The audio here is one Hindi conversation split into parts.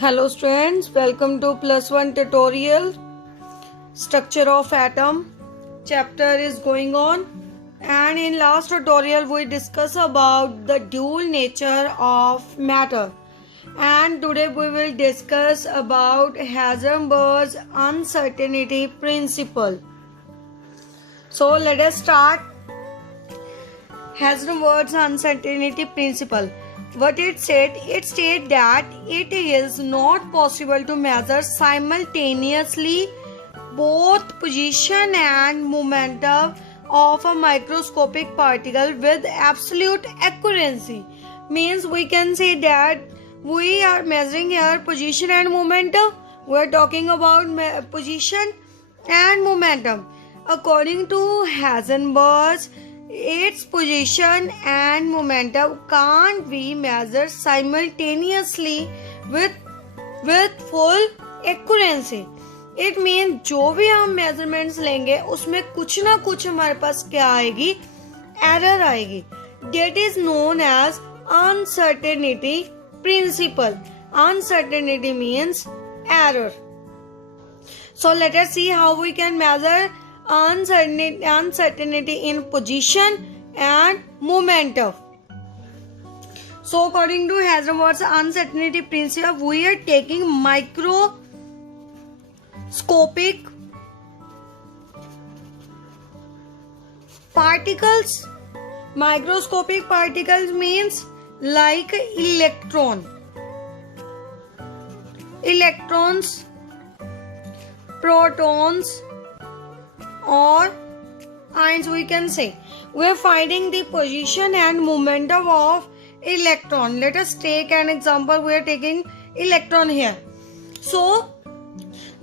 Hello students, welcome to plus one tutorial. Structure of atom chapter is going on, and in last tutorial we discuss about the dual nature of matter, and today we will discuss about Heisenberg's uncertainty principle. So let us start. Heisenberg's uncertainty principle. What it said that it is not possible to measure simultaneously both position and momentum of a microscopic particle with absolute accuracy. Means we can say that we are measuring here position and momentum. We are talking about position and momentum. According to Heisenberg, its position and momentum can't be measured simultaneously with full accuracy. It means जो भी हम measurements लेंगे उसमें कुछ ना कुछ हमारे पास क्या आएगी, error आएगी. That is known as uncertainty principle. Uncertainty means error. So let us see how we can measure uncertainty in position and momentum. So according to Heisenberg's uncertainty principle, we are taking microscopic particles. Microscopic particles means like electrons, protons, or ions. We can say we are finding the position and momentum of electron. Let us take an example. We are taking electron here. So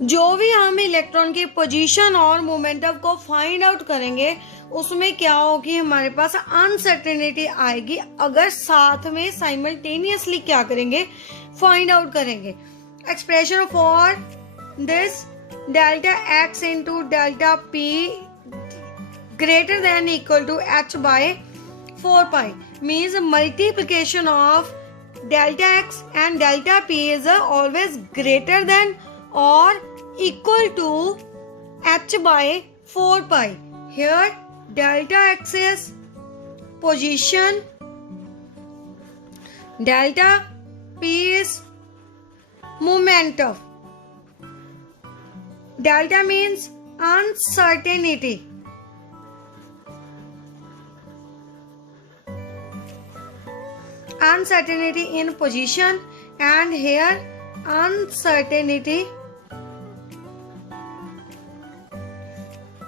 जो भी हम इलेक्ट्रॉन की पोजीशन और मोमेंटम को फाइंड आउट करेंगे उसमें क्या होगी, हमारे पास अनसर्टेनिटी आएगी अगर साथ में साइमल्टेनियसली क्या करेंगे, फाइंड आउट करेंगे. Expression for this delta x into delta p greater than equal to h by 4 pi means multiplication of delta x and delta p is always greater than or equal to h by 4 pi. Here delta x is position, delta p is momentum. Delta means uncertainty. Uncertainty in position, and here uncertainty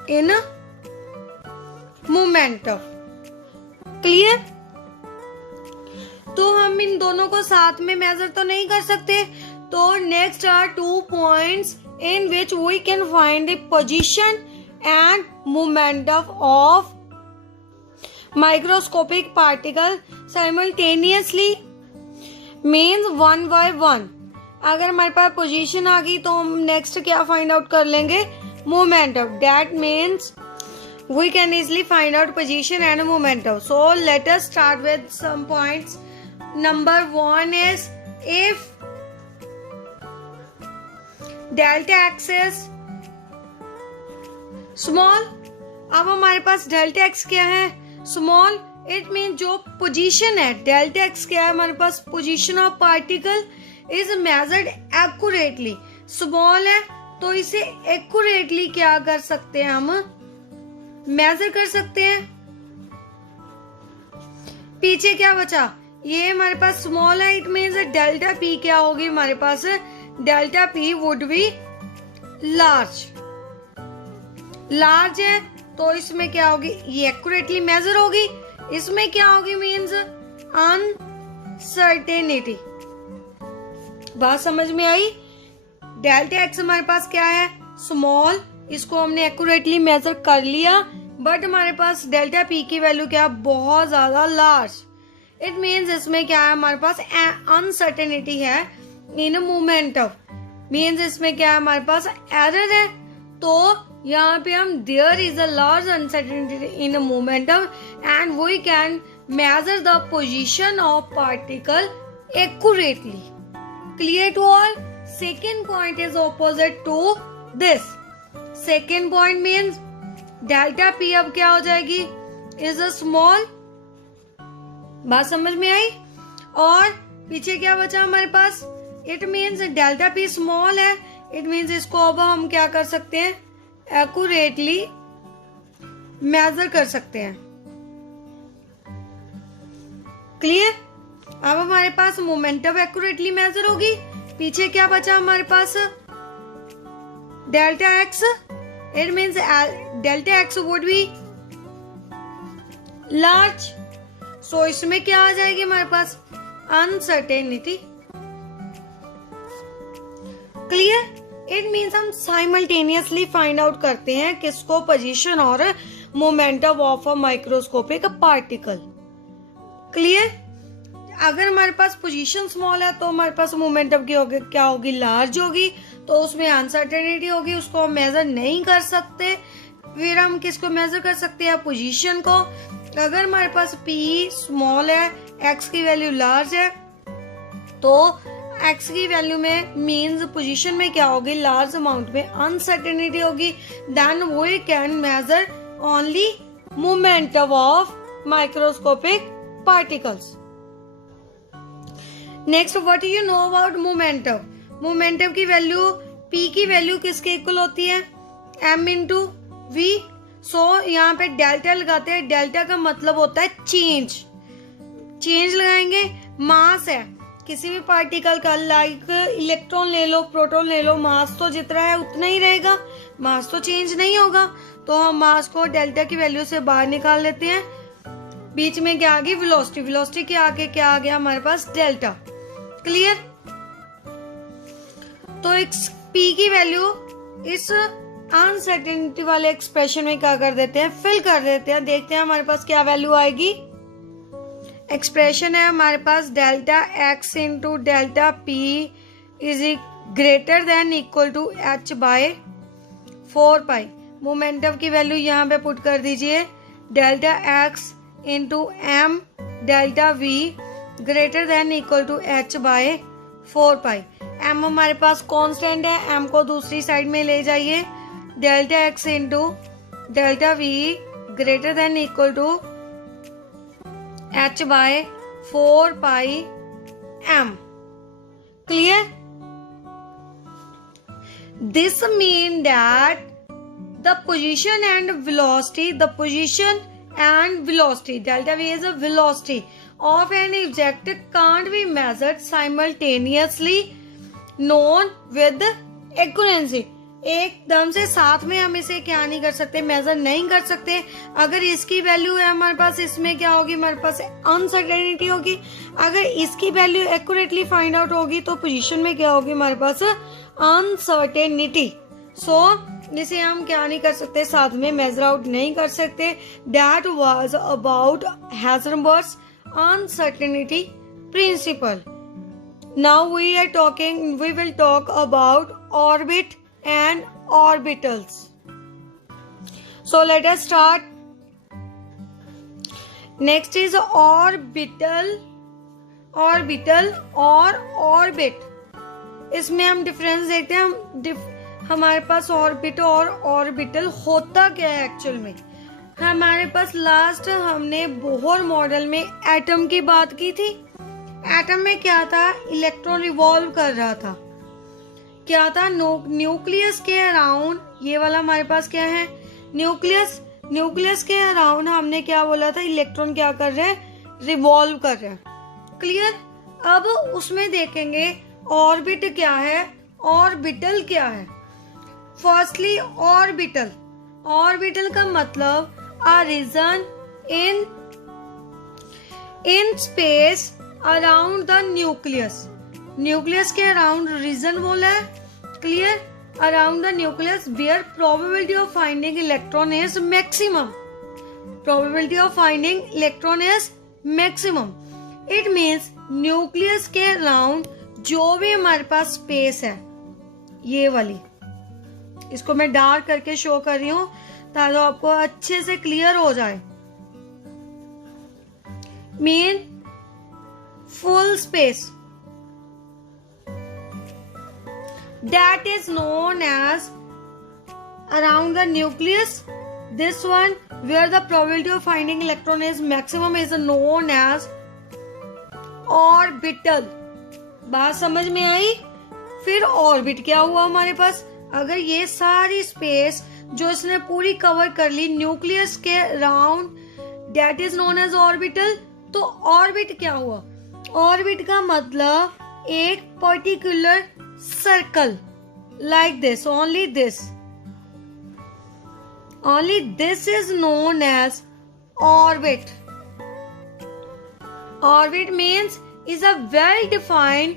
in momentum. Clear? तो हम इन दोनों को साथ में मेजर तो नहीं कर सकते. तो next are 2 points in which we can find the position and momentum of microscopic particle simultaneously. means one by one. अगर हमारे पास position आ गई तो हम next क्या find out कर लेंगे, momentum. That means we can easily find out position and momentum. So let us start with some points. Number 1 is if delta x is small. अब हमारे पास डेल्टा एक्स क्या है, स्मॉल. इट मीन जो पोजीशन है, डेल्टा एक्स क्या है हमारे पास, position of particle is measured accurately. Small है तो इसे एक्यूरेटली क्या कर सकते हैं, हम मेजर कर सकते हैं. पीछे क्या बचा, ये हमारे पास स्मॉल है. इट मीन्स डेल्टा पी क्या होगी हमारे पास, delta P would be large है तो इसमें क्या होगी, ये एक्यूरेटली मेजर होगी. इसमें क्या होगी, मीन्स अनसर्टेनिटी. बात समझ में आई. डेल्टा एक्स हमारे पास क्या है, स्मॉल. इसको हमने एक्यूरेटली मेजर कर लिया, बट हमारे पास डेल्टा पी की वैल्यू क्या, बहुत ज्यादा लार्ज. इट मीन्स इसमें क्या है, हमारे पास अनसर्टेनिटी है इन मोमेंटम. मीन्स इसमें क्या है, हमारे पास एरर है. तो यहाँ पे हम there is a large uncertainty in momentum and we can measure the position of particle accurately. clear to all? Second point is opposite to this. Second point means delta P अब क्या हो जाएगी? Is a small. बात समझ में आई? और पीछे क्या बचा हमारे पास? It means delta P small है. It means इसको अब हम क्या कर सकते हैं? Accurately मेजर कर सकते हैं. क्लियर? अब हमारे पास मोमेंटम एक्यूरेटली मेजर होगी. पीछे क्या बचा हमारे पास? Delta x. It means delta x would be large. So इसमें क्या आ जाएगी हमारे पास? अनसर्टेनिटी. क्लियर? इट मीन्स हम साइमल्टेनियसली फाइंड आउट करते हैं किसको? पोजीशन और momentum of a microscopic particle. Clear? अगर हमारे पास पोजीशन स्मॉल है तो हमारे पास मोमेंटम की होगी क्या होगी? लार्ज होगी. तो उसमें अनसर्टेनिटी होगी, उसको हम मेजर नहीं कर सकते. फिर हम किसको मेजर कर सकते हैं? पोजीशन को. अगर हमारे पास पी स्मॉल है, एक्स की वैल्यू लार्ज है, तो एक्स की वैल्यू में मीन्स पोजीशन में क्या होगी? लार्ज अमाउंट में अनसर्टेनिटी होगी. Then we can measure only momentum of microscopic particles. Next, what you know about momentum? Momentum की वैल्यू, P की वैल्यू किसके इक्वल होती है? M into V. सो यहाँ पे डेल्टा लगाते हैं. डेल्टा का मतलब होता है चेंज. चेंज लगाएंगे. मास है किसी भी पार्टिकल का, लाइक इलेक्ट्रॉन ले लो, प्रोटॉन ले लो, मास तो जितना है उतना ही रहेगा. मास तो चेंज नहीं होगा. तो हम मास को डेल्टा की वैल्यू से बाहर निकाल लेते हैं. बीच में क्या आ गई? वेलोसिटी. वेलोसिटी के आगे क्या आ गया हमारे पास? डेल्टा. क्लियर? तो इस P की वैल्यू इस अनसर्टेनिटी वाले एक्सप्रेशन में क्या कर देते हैं? फिल कर देते हैं. देखते हैं हमारे पास क्या वैल्यू आएगी. एक्सप्रेशन है हमारे पास delta x into delta P is greater than equal to H by 4 pi. Momentum की वैल्यू यहाँ पे पुट कर दीजिए. Delta x into m delta V greater than equal to H by 4 pi. M हमारे पास कांस्टेंट है. M को दूसरी साइड में ले जाइए. Delta x into delta V greater than equal to H by 4 pi M. Clear? This mean that the position and velocity, delta V is a velocity of an object can't be measured simultaneously known with accuracy. एकदम से साथ में हम इसे क्या नहीं कर सकते? मेजर नहीं कर सकते. अगर इसकी वैल्यू है हमारे पास, इसमें क्या होगी? हमारे पास अनसर्टेनिटी होगी. अगर इसकी वैल्यू एक्यूरेटली फाइंड आउट होगी तो पोजीशन में क्या होगी? हमारे पास अनसर्टेनिटी. सो इसे हम क्या नहीं कर सकते? साथ में मेजर आउट नहीं कर सकते. That was about Heisenberg's uncertainty principle. Now we will talk about orbit and orbitals. So let us start. Next is orbital और orbit. इसमें हम डिफरेंस देखते हैं. हमारे पास ऑर्बिट और ऑर्बिटल होता क्या है एक्चुअल में? हमारे पास लास्ट हमने बोहर मॉडल में एटम की बात की थी. एटम में क्या था? इलेक्ट्रॉन रिवॉल्व कर रहा था. क्या था? न्यूक्लियस के अराउंड. ये वाला हमारे पास क्या है? न्यूक्लियस के अराउंड हमने क्या बोला था? इलेक्ट्रॉन क्या कर रहे हैं? रिवॉल्व कर रहे हैं. क्लियर? अब उसमें देखेंगे ऑर्बिट क्या है, ऑर्बिटल क्या है. फर्स्टली ऑर्बिटल का मतलब a region in space around the nucleus के अराउंड रीजन बोला है. Clear? Around the nucleus where probability of finding electron is maximum. It means nucleus के अराउंड जो भी हमारे पास स्पेस है, ये वाली, इसको मैं डार्क करके शो कर रही हूं ताकि आपको अच्छे से क्लियर हो जाए. Mean full space. that is known as around the nucleus. This one where the probability of finding electron is maximum is known as orbital. बात समझ में आई? फिर ऑर्बिट क्या हुआ हमारे पास? अगर ये सारी स्पेस जो इसने पूरी कवर कर ली न्यूक्लियस के around, that is known as orbital. तो ऑर्बिट क्या हुआ? ऑर्बिट का मतलब एक particular circle like this, only this is known as orbit. Orbit means is a well-defined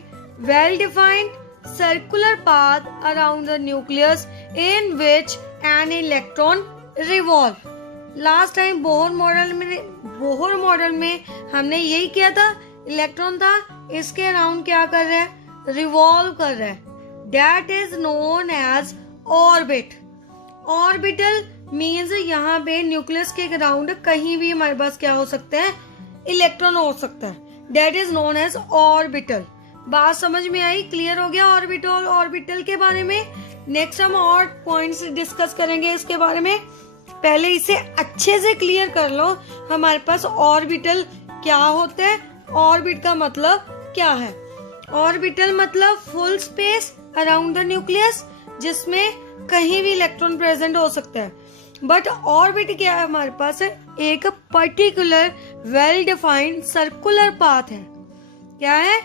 circular path around the nucleus in which an electron revolve. Last time Bohr model में हमने यही किया था. इलेक्ट्रॉन था, इसके अराउंड क्या कर रहा है? रिवॉल्व कर रहा है. That is known as orbit. Orbital means यहाँ पे न्यूक्लियस के अराउंड कहीं भी हमारे पास क्या हो सकता है? इलेक्ट्रॉन हो सकता है. That is known as orbital. बात समझ में आई? क्लियर हो गया ऑर्बिटल के बारे में. नेक्स्ट हम और पॉइंट्स डिस्कस करेंगे इसके बारे में. पहले इसे अच्छे से क्लियर कर लो. हमारे पास ऑर्बिटल क्या होता है, ऑर्बिट का मतलब क्या है. ऑर्बिटल मतलब full space around the nucleus जिसमें कहीं भी इलेक्ट्रॉन प्रेजेंट हो सकता है. बट ऑर्बिट क्या है हमारे पास? एक particular well defined circular path है. क्या है?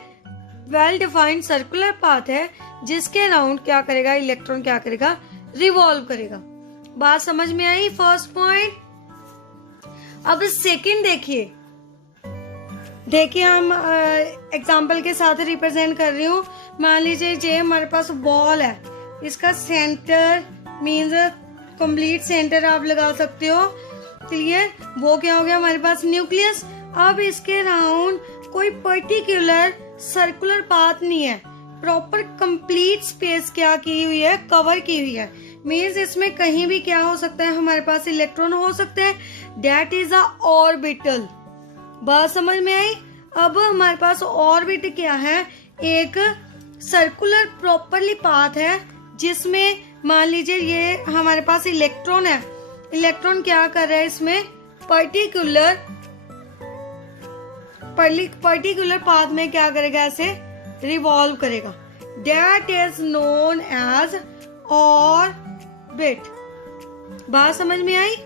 वेल डिफाइंड सर्कुलर पाथ है जिसके अराउंड क्या करेगा? इलेक्ट्रॉन क्या करेगा? रिवॉल्व करेगा. बात समझ में आई? First point. अब सेकंड देखिए हम एग्जांपल के साथ रिप्रेजेंट कर रही हूँ. मान लीजिए ये हमारे पास बॉल है, इसका सेंटर मीन्स कंप्लीट सेंटर आप लगा सकते हो. क्लियर? वो क्या हो गया हमारे पास? न्यूक्लियस. अब इसके अराउंड कोई पर्टिकुलर सर्कुलर पाथ नहीं है, प्रॉपर कंप्लीट स्पेस क्या की हुई है? कवर की हुई है. मीन्स इसमें कहीं भी क्या हो सकता है? हमारे पास इलेक्ट्रॉन हो सकते हैं. That is a orbital. बात समझ में आई? अब हमारे पास ऑर्बिट क्या है? एक सर्कुलर प्रॉपरली पाथ है जिसमें मान लीजिए ये हमारे पास इलेक्ट्रॉन है. इलेक्ट्रॉन क्या कर रहा है? इसमें पर्टिकुलर पाथ में क्या करेगा? ऐसे रिवॉल्व करेगा. That is known as orbit. बात समझ में आई?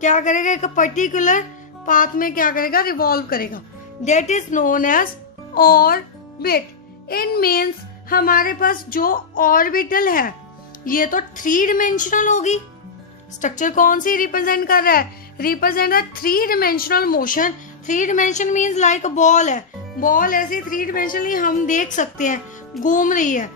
क्या करेगा? एक पर्टिकुलर पाथ में क्या करेगा? रिवॉल्व करेगा. That is known as orbit. In means हमारे पास जो ऑर्बिटल है ये तो 3 डिमेंशनल होगी. स्ट्रक्चर कौन सी रिप्रेजेंट कर रहा है? Represent 3 dimensional motion. 3 dimension means like ball है. बॉल ऐसे 3 डिमेंशनली हम देख सकते हैं घूम रही है.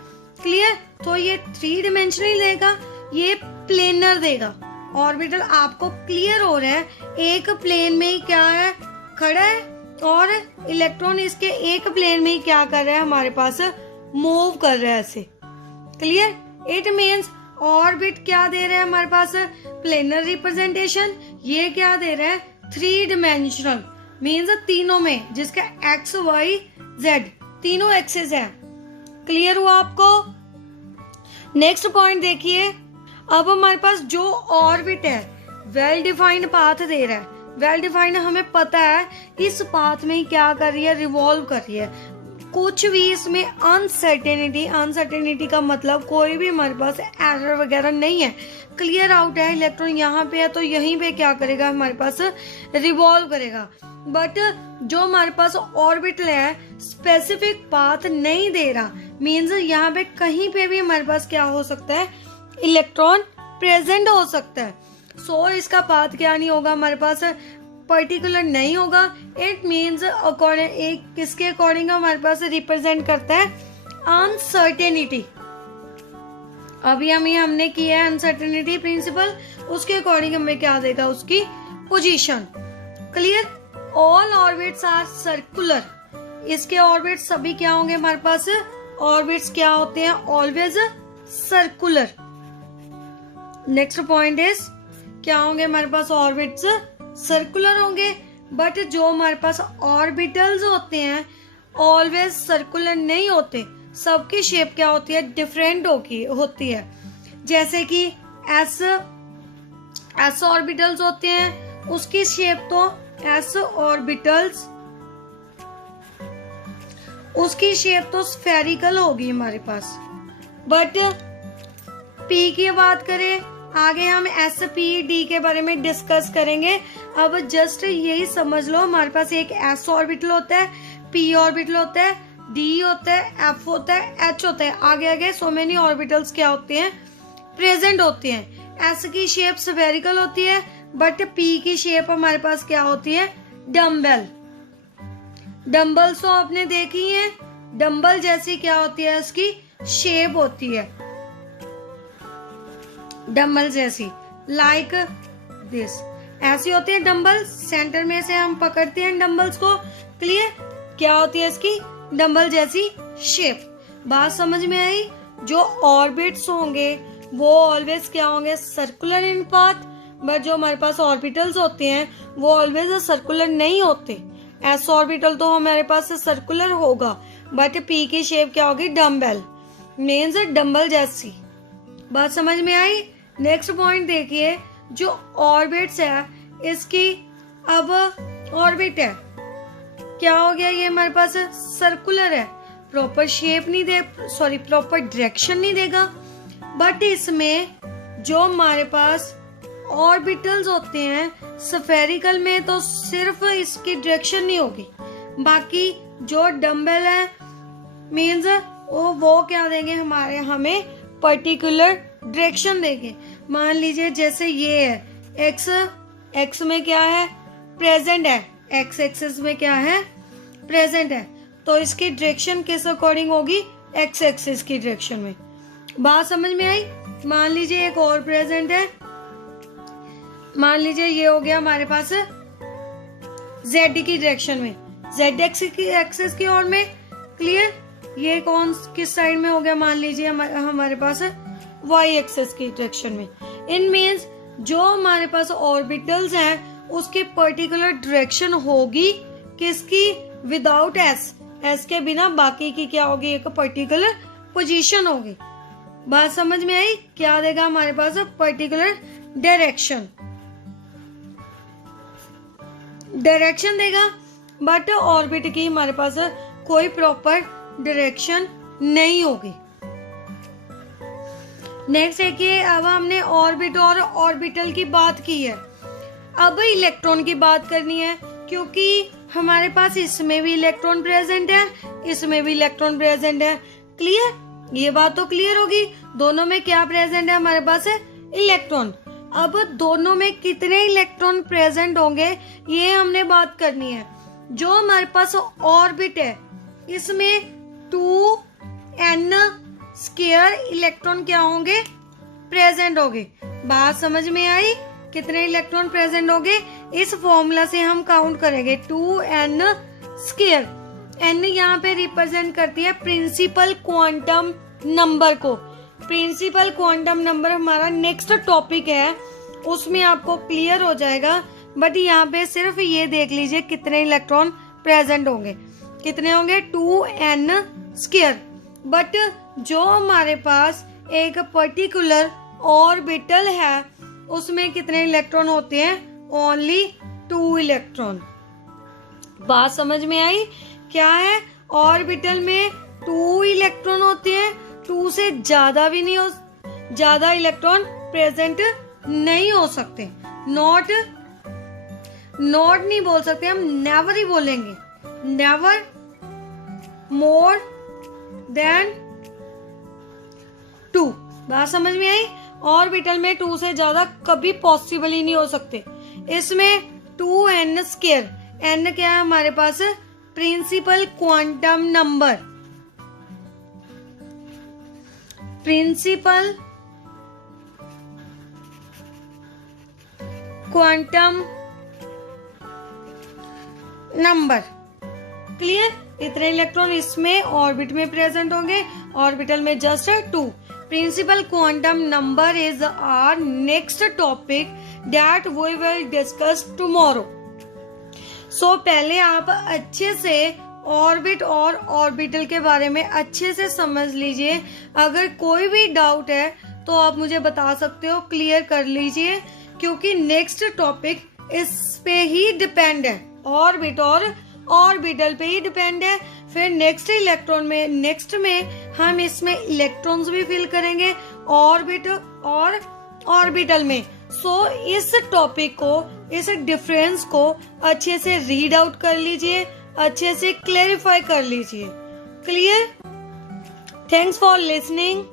क्लियर? तो ये 3 डिमेंशनली देगा, ये प्लेनर देगा. ऑर्बिटल आपको क्लियर हो रहा है? एक प्लेन में ही क्या है? खड़ा है और इलेक्ट्रॉन इसके एक प्लेन में ही क्या कर रहा है? हमारे पास मूव कर रहा है ऐसे. क्लियर? इट मीन्स ऑर्बिट क्या दे रहा है हमारे पास? Planar representation. ये क्या दे रहा है? 3 डिमेंशनल मीन्स तीनों में, जिसका एक्स वाई जेड तीनों एक्सेस है. क्लियर हुआ आपको? नेक्स्ट पॉइंट देखिए. अब हमारे पास जो ऑर्बिट है वेल डिफाइंड पाथ दे रहा है. वेल डिफाइंड हमें पता है इस पाथ में क्या कर रही है? रिवॉल्व कर रही है. कुछ भी इसमें अनसर्टेनिटी का मतलब कोई भी हमारे पास एरर वगैरह नहीं है. क्लियर आउट है. इलेक्ट्रॉन यहाँ पे है तो यहीं पे क्या करेगा? हमारे पास रिवॉल्व करेगा. बट जो हमारे पास ऑर्बिटल है स्पेसिफिक पाथ नहीं दे रहा. मीन्स यहाँ पे कहीं पे भी हमारे पास क्या हो सकता है? इलेक्ट्रॉन प्रेजेंट हो सकता है. सो इसका पाथ क्या नहीं होगा? हमारे पास पर्टिकुलर नहीं होगा. इट मीन्स अकॉर्डिंग एक किसके अकॉर्डिंग हमारे पास रिप्रेजेंट करता है? अनसर्टेनिटी. अभी हमने किया है अनसर्टेनिटी प्रिंसिपल. उसके अकॉर्डिंग हमें क्या देगा? उसकी position. Clear? All orbits are circular. इसके ऑर्बिट सभी क्या होंगे हमारे पास? ऑर्बिट्स क्या होते हैं? Always circular. Next point is क्या होंगे हमारे पास? ऑर्बिट्स सर्कुलर होंगे. बट जो हमारे पास ऑर्बिटल्स होते हैं ऑलवेज सर्कुलर नहीं होते. सबकी शेप क्या होती है, डिफरेंट होती है। जैसे कि एस ऑर्बिटल्स होते हैं, उसकी शेप तो एस ऑर्बिटल्स, उसकी शेप तो स्फेरिकल होगी हमारे पास। बट पी की बात करें, आगे हम एस पी डी के बारे में डिस्कस करेंगे। अब जस्ट यही समझ लो, हमारे पास एक एस ऑर्बिटल होता है, पी ऑर्बिटल होता है, डी होता है, एफ होता है, एच होता है। आगे आगे सो मेनी ऑर्बिटल्स क्या होते हैं, प्रेजेंट होते हैं। एस की शेप स्फेरिकल होती है, बट पी की शेप हमारे पास क्या होती है, डम्बल। डम्बल्स तो आपने देखी है, डम्बल जैसी क्या होती है, इसकी शेप होती है डम्बल जैसी, लाइक दिस। ऐसी होती है डम्बल, सेंटर में से हम पकड़ते हैं डम्बल्स को। क्लियर, क्या होती है इसकी, डम्बल जैसी शेप। बात समझ में आई। जो ऑर्बिट्स होंगे वो ऑलवेज क्या होंगे, सर्कुलर इन पाथ, बट जो हमारे पास ऑर्बिटल्स होते हैं वो ऑलवेज सर्कुलर नहीं होते। एस ऑर्बिटल तो हमारे पास सर्कुलर होगा, बट पी की शेप क्या होगी, डम्बल, मीन्स डम्बल जैसी। बात समझ में आई। नेक्स्ट पॉइंट देखिए, जो ऑर्बिट्स है, इसकी अब ऑर्बिट है, क्या हो गया, ये हमारे पास सर्कुलर है, प्रॉपर शेप नहीं दे, सॉरी प्रॉपर डायरेक्शन नहीं देगा। बट इसमें जो हमारे पास ऑर्बिटल्स होते हैं स्फेरिकल में, तो सिर्फ इसकी डायरेक्शन नहीं होगी, बाकी जो डम्बल है मीन्स वो क्या देंगे, हमें पर्टिकुलर डायरेक्शन देंगे। मान लीजिए जैसे ये है, एक्स में क्या है, प्रेजेंट है, एक्स एक्सिस में क्या है, प्रेजेंट है, तो इसकी डायरेक्शन किस अकॉर्डिंग होगी, एक्स एक्सिस की डायरेक्शन में। बात समझ में आई। मान लीजिए एक और प्रेजेंट है, मान लीजिए ये हो गया हमारे पास जेड की डायरेक्शन में, जेड एक्सिस की ओर में। क्लियर, ये कौन किस साइड में हो गया, मान लीजिए हमारे पास वाई एक्सिस की डायरेक्शन में। इन मीन्स जो हमारे पास ऑर्बिटल्स हैं उसकी पर्टिकुलर डायरेक्शन होगी किसकी, विदाउट एस, एस के बिना बाकी की क्या होगी, एक पर्टिकुलर पोजीशन होगी। बात समझ में आई। क्या देगा हमारे पास, पर्टिकुलर डायरेक्शन देगा, बट ऑर्बिट की हमारे पास कोई प्रॉपर डायरेक्शन नहीं होगी। नेक्स्ट है कि अब हमने ऑर्बिट और ऑर्बिटल की बात की है, अब इलेक्ट्रॉन की बात करनी है, क्योंकि हमारे पास इसमें भी इलेक्ट्रॉन प्रेजेंट है, इसमें भी इलेक्ट्रॉन प्रेजेंट है। क्लियर, ये बात तो क्लियर होगी। दोनों में क्या प्रेजेंट है हमारे पास, है इलेक्ट्रॉन। अब दोनों में कितने इलेक्ट्रॉन प्रेजेंट होंगे ये हमने बात करनी है। जो हमारे पास ऑर्बिट है इसमें 2n स्क्वायर इलेक्ट्रॉन क्या होंगे, प्रेजेंट होंगे। बात समझ में आई। कितने इलेक्ट्रॉन प्रेजेंट होंगे, इस फॉर्मूला से हम काउंट करेंगे 2n स्क्वायर। n यहाँ पे रिप्रेजेंट करती है प्रिंसिपल क्वांटम नंबर को। प्रिंसिपल क्वांटम नंबर हमारा नेक्स्ट टॉपिक है, उसमें आपको क्लियर हो जाएगा। बट यहाँ पे सिर्फ ये देख लीजिए कितने इलेक्ट्रॉन प्रेजेंट होंगे, कितने होंगे 2n स्क्वायर। बट जो हमारे पास एक पर्टिकुलर ऑर्बिटल है उसमें कितने इलेक्ट्रॉन होते हैं, ओनली 2 इलेक्ट्रॉन। बात समझ में आई। क्या है, ऑर्बिटल में 2 इलेक्ट्रॉन होते हैं, 2 से ज्यादा भी नहीं हो, ज्यादा इलेक्ट्रॉन प्रेजेंट नहीं हो सकते। नॉट नहीं बोल सकते हम, नेवर ही बोलेंगे, नेवर मोर देन 2। बात समझ में आई। ऑर्बिटल में 2 से ज्यादा कभी पॉसिबल ही नहीं हो सकते। इसमें 2n स्क्वायर, n क्या है हमारे पास, principal quantum number, principal quantum number. Clear, इतने इलेक्ट्रॉन इसमें ऑर्बिट में प्रेजेंट होंगे, ऑर्बिटल में just 2। Principal quantum number is our next topic that we will discuss tomorrow. So पहले आप अच्छे से ऑर्बिट और ऑर्बिटल के बारे में अच्छे से समझ लीजिए। अगर कोई भी डाउट है तो आप मुझे बता सकते हो, क्लियर कर लीजिए, क्योंकि नेक्स्ट टॉपिक इस पे ही डिपेंड है, ऑर्बिट और ऑर्बिटल पे ही डिपेंड है। फिर नेक्स्ट में हम इसमें इलेक्ट्रॉन्स भी फिल करेंगे ऑर्बिट और ऑर्बिटल में। सो इस टॉपिक को, इस डिफरेंस को अच्छे से रीड आउट कर लीजिए, अच्छे से क्लेरिफाई कर लीजिए। क्लियर? Thanks for listening.